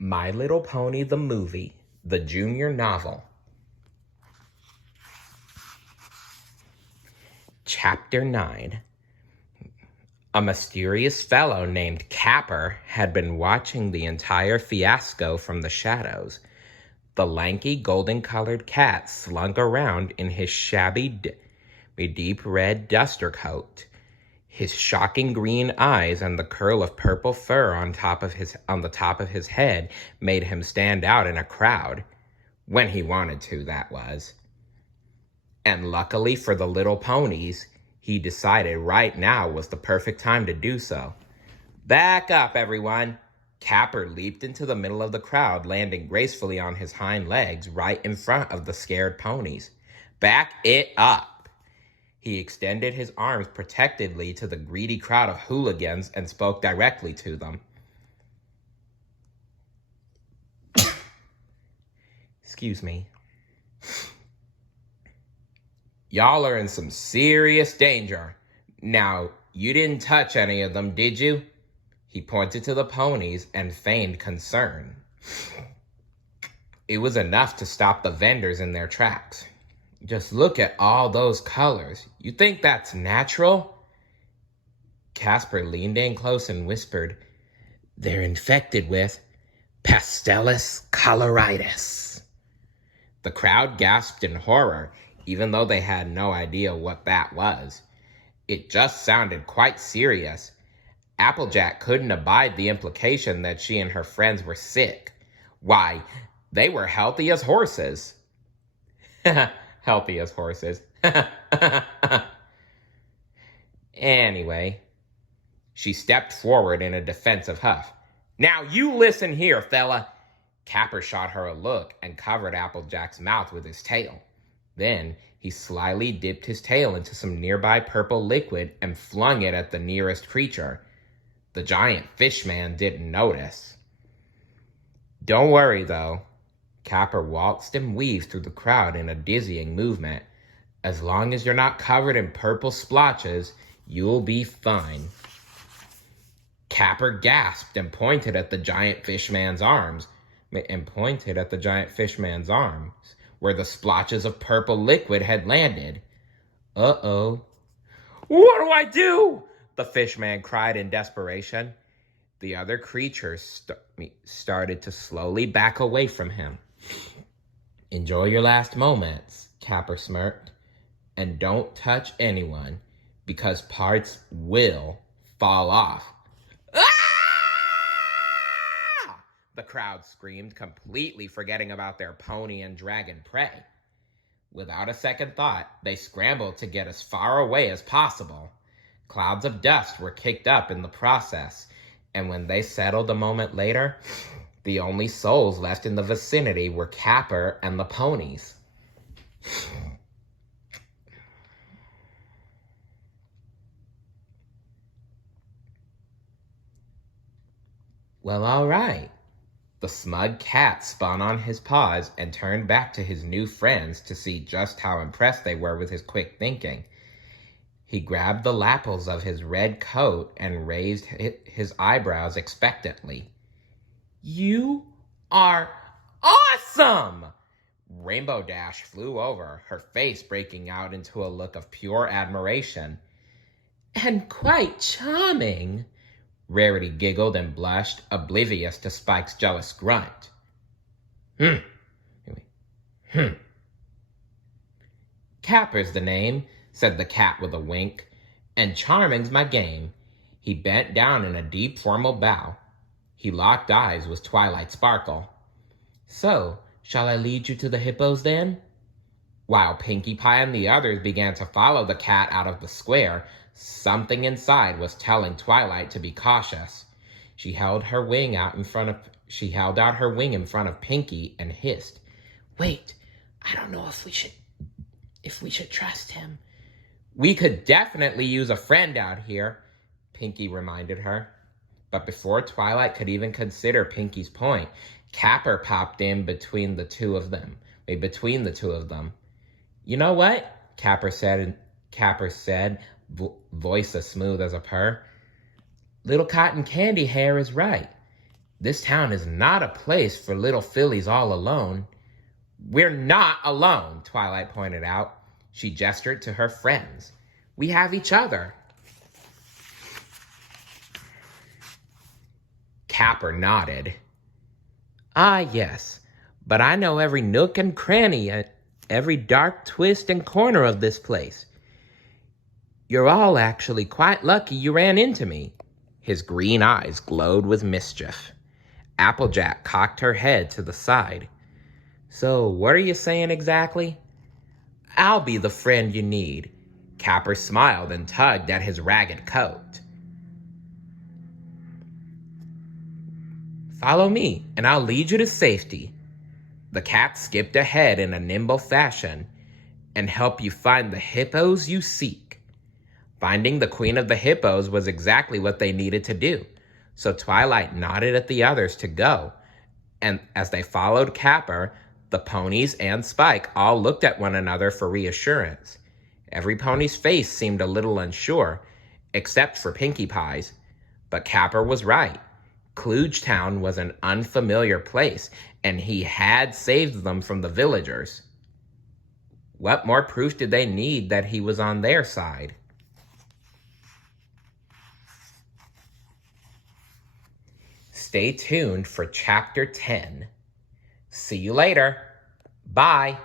My Little Pony the Movie, the Junior Novel. Chapter 9. A mysterious fellow named Capper had been watching the entire fiasco from the shadows. The lanky golden-colored cat slunk around in his shabby deep red duster coat. His shocking green eyes and the curl of purple fur on the top of his head made him stand out in a crowd. When he wanted to, that was. And luckily for the little ponies, he decided right now was the perfect time to do so. Back up, everyone! Capper leaped into the middle of the crowd, landing gracefully on his hind legs right in front of the scared ponies. Back it up! He extended his arms protectively to the greedy crowd of hooligans and spoke directly to them. Excuse me. Y'all are in some serious danger. Now, you didn't touch any of them, did you? He pointed to the ponies and feigned concern. It was enough to stop the vendors in their tracks. Just look at all those colors. You think that's natural? Casper leaned in close and whispered, "They're infected with Pastellus coloritis." The crowd gasped in horror, even though they had no idea what that was. It just sounded quite serious. Applejack couldn't abide the implication that she and her friends were sick. Why, they were healthy as horses. Healthy as horses. Anyway, she stepped forward in a defensive huff. Now you listen here, fella. Capper shot her a look and covered Applejack's mouth with his tail. Then he slyly dipped his tail into some nearby purple liquid and flung it at the nearest creature. The giant fishman didn't notice. Don't worry, though. Capper waltzed and weaved through the crowd in a dizzying movement. As long as you're not covered in purple splotches, you'll be fine. Capper gasped and pointed at the giant fishman's arms, where the splotches of purple liquid had landed. Uh-oh. What do I do? The fishman cried in desperation. The other creatures started to slowly back away from him. Enjoy your last moments, Capper smirked, and don't touch anyone, because parts will fall off. Ah! The crowd screamed, completely forgetting about their pony and dragon prey. Without a second thought, they scrambled to get as far away as possible. Clouds of dust were kicked up in the process, and when they settled a moment later, the only souls left in the vicinity were Capper and the ponies. Well, all right. The smug cat spun on his paws and turned back to his new friends to see just how impressed they were with his quick thinking. He grabbed the lapels of his red coat and raised his eyebrows expectantly. You are awesome! Rainbow Dash flew over, her face breaking out into a look of pure admiration. And quite charming. Rarity giggled and blushed, oblivious to Spike's jealous grunt. Capper's the name, said the cat with a wink, and charming's my game. He bent down in a deep formal bow. He locked eyes with Twilight Sparkle. So, shall I lead you to the hippos then? While Pinkie Pie and the others began to follow the cat out of the square, something inside was telling Twilight to be cautious. She held out her wing in front of Pinkie and hissed, "Wait, I don't know if we should trust him." "We could definitely use a friend out here," Pinkie reminded her. But before Twilight could even consider Pinkie's point, Capper popped in between the two of them. "You know what?" Capper said, voice as smooth as a purr. "Little Cotton Candy Hair is right. This town is not a place for little fillies all alone. We're not alone, Twilight pointed out. She gestured to her friends. We have each other. Capper nodded. Ah, yes, but I know every nook and cranny, every dark twist and corner of this place. You're all actually quite lucky you ran into me. His green eyes glowed with mischief. Applejack cocked her head to the side. So, what are you saying exactly? I'll be the friend you need. Capper smiled and tugged at his ragged coat. Follow me, and I'll lead you to safety. The cat skipped ahead in a nimble fashion and help you find the hippos you seek. Finding the queen of the hippos was exactly what they needed to do, so Twilight nodded at the others to go, and as they followed Capper, the ponies and Spike all looked at one another for reassurance. Every pony's face seemed a little unsure, except for Pinkie Pie's, but Capper was right. Klugetown was an unfamiliar place, and he had saved them from the villagers. What more proof did they need that he was on their side? Stay tuned for Chapter 10. See you later. Bye.